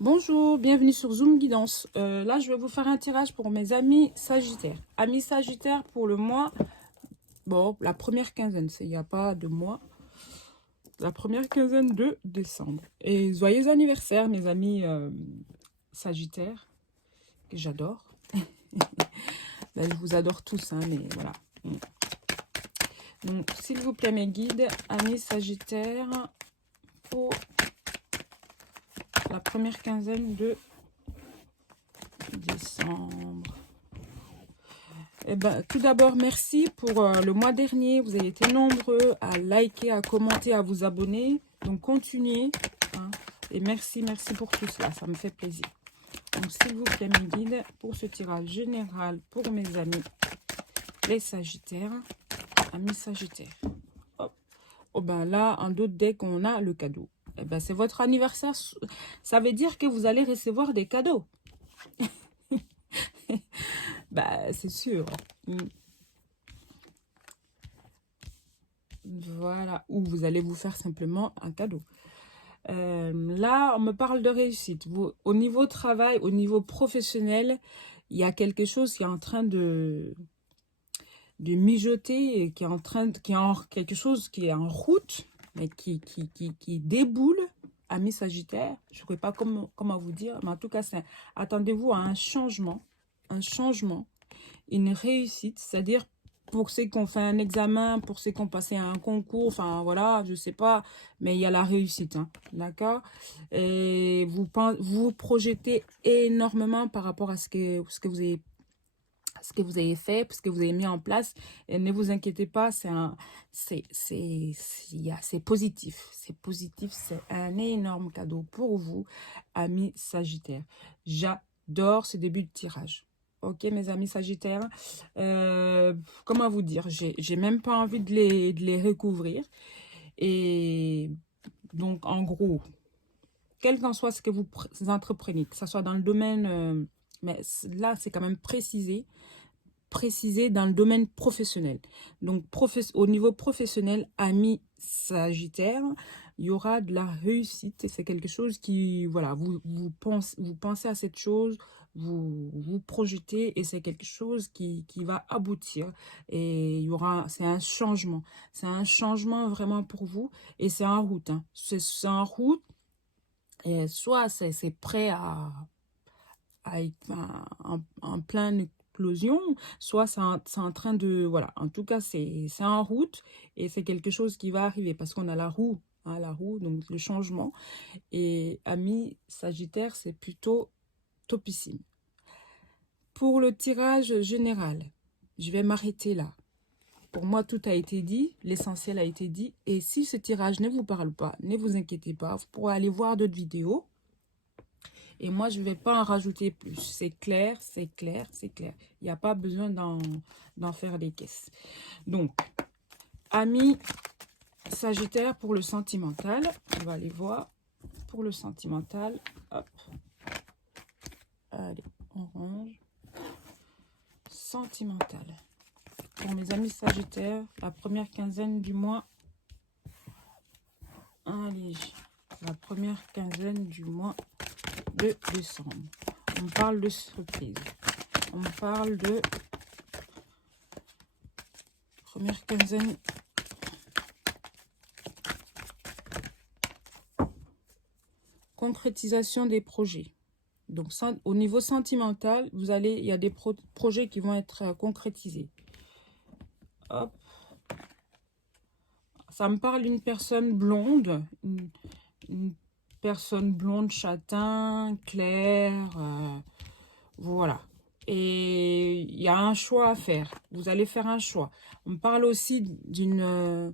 Bonjour, bienvenue sur Zoom Guidance. Là, je vais vous faire un tirage pour mes amis Sagittaires. Amis Sagittaires pour le mois, bon, la première quinzaine, il n'y a pas de mois, la première quinzaine de décembre. Et joyeux anniversaire, mes amis Sagittaires, que j'adore. Ben, je vous adore tous, hein, mais voilà. Donc, s'il vous plaît, mes guides, amis Sagittaires, pour la première quinzaine de décembre. Eh ben, tout d'abord, merci pour le mois dernier. Vous avez été nombreux à liker, à commenter, à vous abonner. Donc, continuez. Hein, et merci pour tout cela. Ça me fait plaisir. Donc, s'il vous plaît, mes guides, pour ce tirage général pour mes amis, les Sagittaires. Amis Sagittaires. Hop. Oh ben là, en d'autres deck, on a le cadeau. Eh ben, c'est votre anniversaire. Ça veut dire que vous allez recevoir des cadeaux. Bah, c'est sûr. Voilà, ou vous allez vous faire simplement un cadeau. Là, on me parle de réussite. Au niveau travail, au niveau professionnel, il y a quelque chose qui est en train de mijoter, et qui est en train quelque chose qui est en route, mais qui déboule. Amis Sagittaire, je ne sais pas comment vous dire, mais en tout cas, attendez-vous à un changement, une réussite, c'est-à-dire pour ceux qui ont fait un examen, pour ceux qui ont passé un concours, enfin voilà, je sais pas, mais il y a la réussite, hein, d'accord? Et vous projetez énormément par rapport à ce que vous avez fait, ce que vous avez mis en place, et ne vous inquiétez pas, c'est positif, c'est un énorme cadeau pour vous, amis Sagittaires. J'adore ce début de tirage. Ok, mes amis Sagittaires, comment vous dire, j'ai même pas envie de les recouvrir. Et donc, en gros, quel qu'en soit ce que vous entreprenez, que ce soit dans le domaine, mais là, c'est quand même précisé dans le domaine professionnel. Donc, au niveau professionnel, amis Sagittaire, il y aura de la réussite. Et c'est quelque chose qui, voilà, vous pensez à cette chose, vous projetez, et c'est quelque chose qui va aboutir. Et il y aura, c'est un changement. C'est un changement vraiment pour vous. Et c'est en route. Hein. C'est en route. Et soit c'est prêt à être en pleine éclosion, soit c'est en train de, voilà, en tout cas c'est en route, et c'est quelque chose qui va arriver, parce qu'on a la roue, hein, donc le changement. Et amis Sagittaire, c'est plutôt topissime. Pour le tirage général, je vais m'arrêter là. Pour moi, tout a été dit, l'essentiel a été dit, et si ce tirage ne vous parle pas, ne vous inquiétez pas, vous pourrez aller voir d'autres vidéos. Et moi, je ne vais pas en rajouter plus. C'est clair, c'est clair, c'est clair. Il n'y a pas besoin d'en faire des caisses. Donc, amis Sagittaire, pour le sentimental, on va aller voir. Pour le sentimental, hop. Allez, orange. Sentimental. Pour mes amis Sagittaire, la première quinzaine du mois. Allez, la première quinzaine du mois de décembre. On parle de surprise. On parle de première quinzaine. Concrétisation des projets. Donc, au niveau sentimental, il y a des projets qui vont être concrétisés. Hop. Ça me parle d'une personne blonde, une personne blonde, châtain, claire, voilà. Et il y a un choix à faire. Vous allez faire un choix. On me parle aussi d'une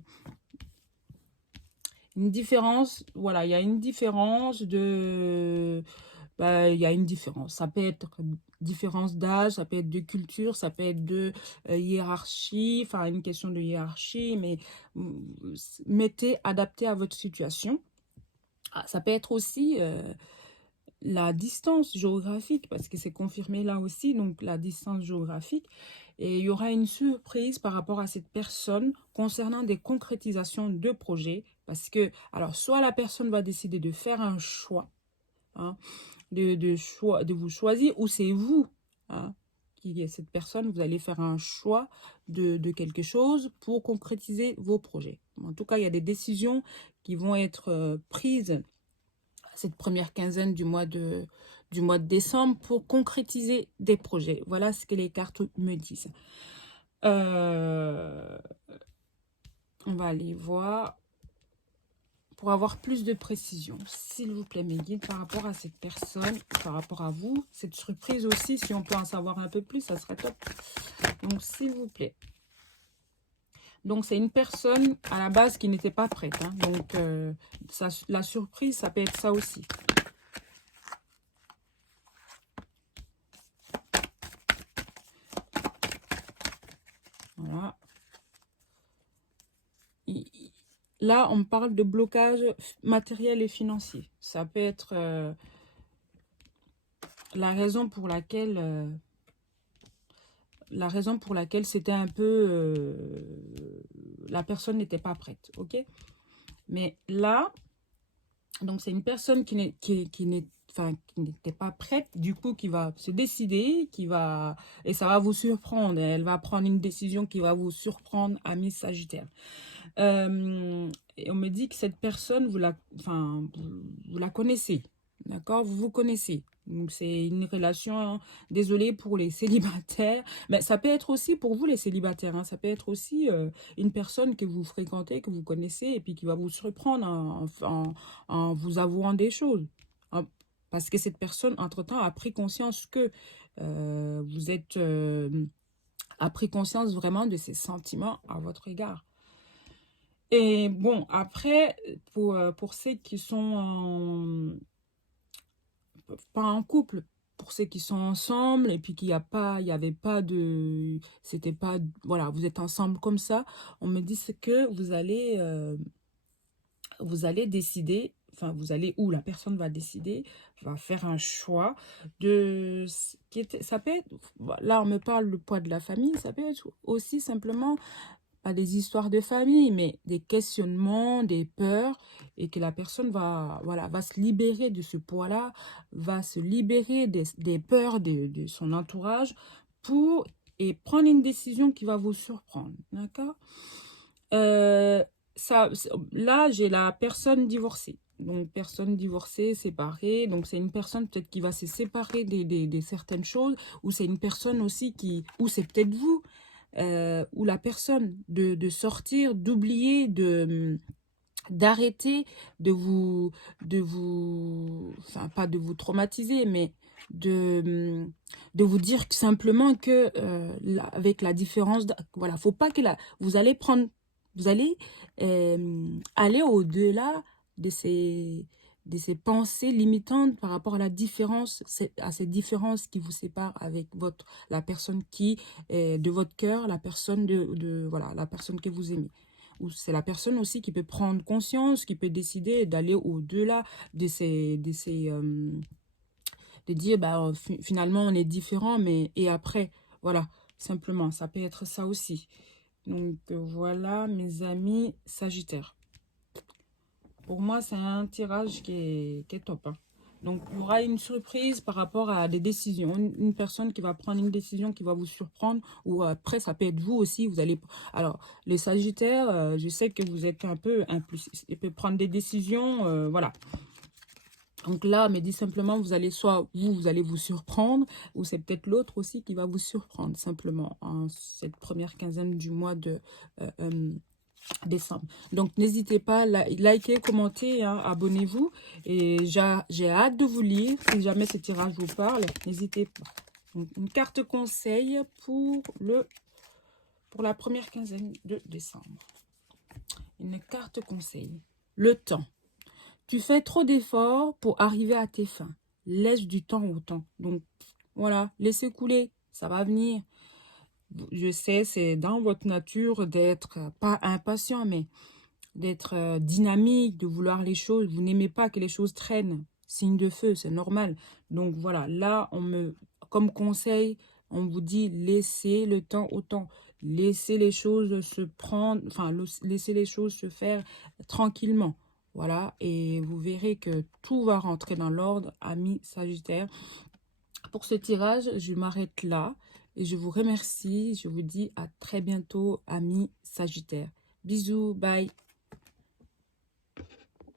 une différence. Voilà, il y a une différence de... il y a une différence. Ça peut être différence d'âge, ça peut être de culture, ça peut être de hiérarchie, enfin une question de hiérarchie, mais mettez, adapté à votre situation. Ça peut être aussi la distance géographique, parce que c'est confirmé là aussi, donc la distance géographique. Et il y aura une surprise par rapport à cette personne concernant des concrétisations de projets, parce que, alors, soit la personne va décider de faire un choix, hein, de vous choisir, ou c'est vous, hein, qui est cette personne, vous allez faire un choix de quelque chose pour concrétiser vos projets. En tout cas, il y a des décisions qui vont être prises cette première quinzaine du mois de décembre pour concrétiser des projets. Voilà ce que les cartes me disent. On va aller voir pour avoir plus de précision, s'il vous plaît, mes guides, par rapport à cette personne, par rapport à vous, cette surprise aussi, si on peut en savoir un peu plus, ça serait top. Donc, s'il vous plaît. Donc, c'est une personne, à la base, qui n'était pas prête. Hein. Donc, la surprise, ça peut être ça aussi. Voilà. Là, on parle de blocage matériel et financier. Ça peut être la raison pour laquelle c'était un peu la personne n'était pas prête, ok. Mais là, donc c'est une personne qui n'était pas prête, du coup qui va se décider, et ça va vous surprendre. Elle va prendre une décision qui va vous surprendre, amis Sagittaire. Et on me dit que cette personne, vous la connaissez, d'accord? Vous vous connaissez. Donc, c'est une relation, désolée pour les célibataires, mais ça peut être aussi pour vous les célibataires, hein, ça peut être aussi une personne que vous fréquentez, que vous connaissez, et puis qui va vous surprendre en vous avouant des choses. Hein, parce que cette personne, entre-temps, a pris conscience que vous êtes... a pris conscience vraiment de ses sentiments à votre égard. Et bon, après, pour ceux qui sont pas en couple, pour ceux qui sont ensemble et puis qu'il n'y a pas, il y avait pas de, c'était pas, voilà, vous êtes ensemble comme ça, on me dit c'est que vous allez décider, enfin vous allez, ou la personne va décider, va faire un choix de, ça peut être, là on me parle du poids de la famille, ça peut être aussi simplement pas des histoires de famille, mais des questionnements, des peurs, et que la personne va, voilà, va se libérer de ce poids-là, va se libérer des peurs de son entourage et prendre une décision qui va vous surprendre, d'accord? Là, j'ai la personne divorcée. Donc, personne divorcée, séparée. Donc, c'est une personne peut-être qui va se séparer de certaines choses, ou c'est une personne aussi ou c'est peut-être vous, ou la personne de sortir, d'oublier, d'arrêter enfin pas de vous traumatiser, mais de vous dire simplement que avec la différence, voilà, faut pas que vous allez aller au-delà de ces pensées limitantes par rapport à la différence, à ces différences qui vous séparent avec la personne qui est de votre cœur, la personne voilà, la personne que vous aimez. Ou c'est la personne aussi qui peut prendre conscience, qui peut décider d'aller au-delà de dire, bah, finalement, on est différents, mais et après, voilà, simplement, ça peut être ça aussi. Donc, voilà, mes amis Sagittaires. Pour moi, c'est un tirage qui est top. Hein. Donc, il y aura une surprise par rapport à des décisions. Une personne qui va prendre une décision qui va vous surprendre. Ou après, ça peut être vous aussi. Vous allez... Alors, les Sagittaires, je sais que vous êtes un peu impulsifs. Ils peuvent prendre des décisions, voilà. Donc là, me dit simplement, vous allez vous allez vous surprendre, ou c'est peut-être l'autre aussi qui va vous surprendre, simplement, en cette première quinzaine du mois de décembre. Donc, n'hésitez pas à liker, commenter, hein, abonnez-vous. Et j'ai hâte de vous lire. Si jamais ce tirage vous parle, n'hésitez pas. Donc, une carte conseil pour la première quinzaine de décembre. Une carte conseil. Le temps. Tu fais trop d'efforts pour arriver à tes fins. Laisse du temps au temps. Donc, voilà, laissez couler. Ça va venir. Je sais, c'est dans votre nature d'être, pas impatient, mais d'être dynamique, de vouloir les choses. Vous n'aimez pas que les choses traînent. Signe de feu, c'est normal. Donc, voilà, là, comme conseil, on vous dit laissez le temps au temps. Laissez les choses se prendre, enfin, laissez les choses se faire tranquillement. Voilà, et vous verrez que tout va rentrer dans l'ordre, amis Sagittaire. Pour ce tirage, je m'arrête là et je vous remercie. Je vous dis à très bientôt, amis Sagittaire. Bisous, bye.